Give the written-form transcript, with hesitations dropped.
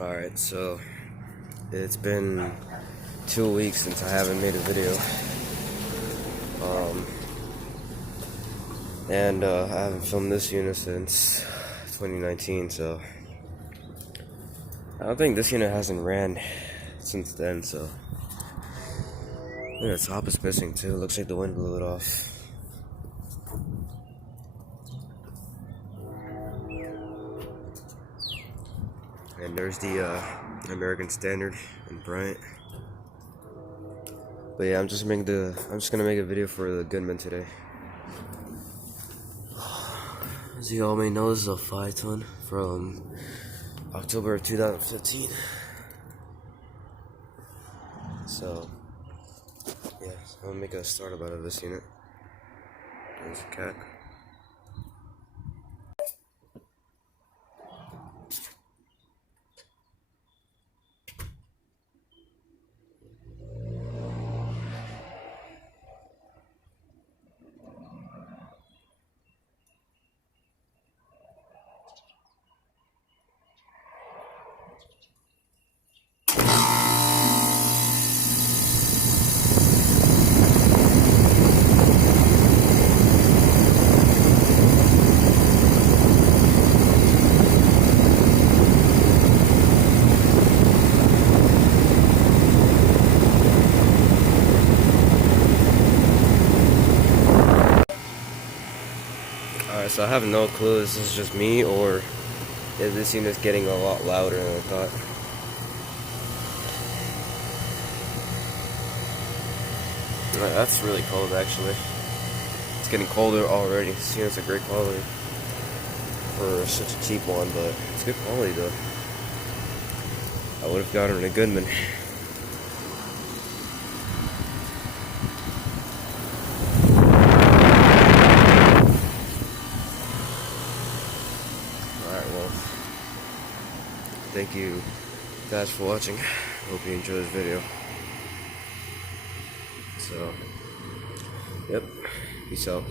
Alright, so it's been 2 weeks since I haven't made a video. And I haven't filmed this unit since 2019, so I don't think this unit hasn't ran since then, so yeah, its top is missing too. Looks like the wind blew it off. And there's the American Standard in Bryant. But yeah, I'm just gonna make a video for the Goodman today. As you all may know, this is a 5-ton from October of 2015. So yeah, I'm gonna make a startup out of this unit. There's a cat. Alright, so I have no clue if this is just me or if this unit's getting a lot louder than I thought. Alright, that's really cold actually. It's getting colder already. This unit's a great quality for such a cheap one, but it's good quality though. I would have gotten a Goodman. Thank you guys for watching. Hope you enjoyed this video. So, yep, peace out.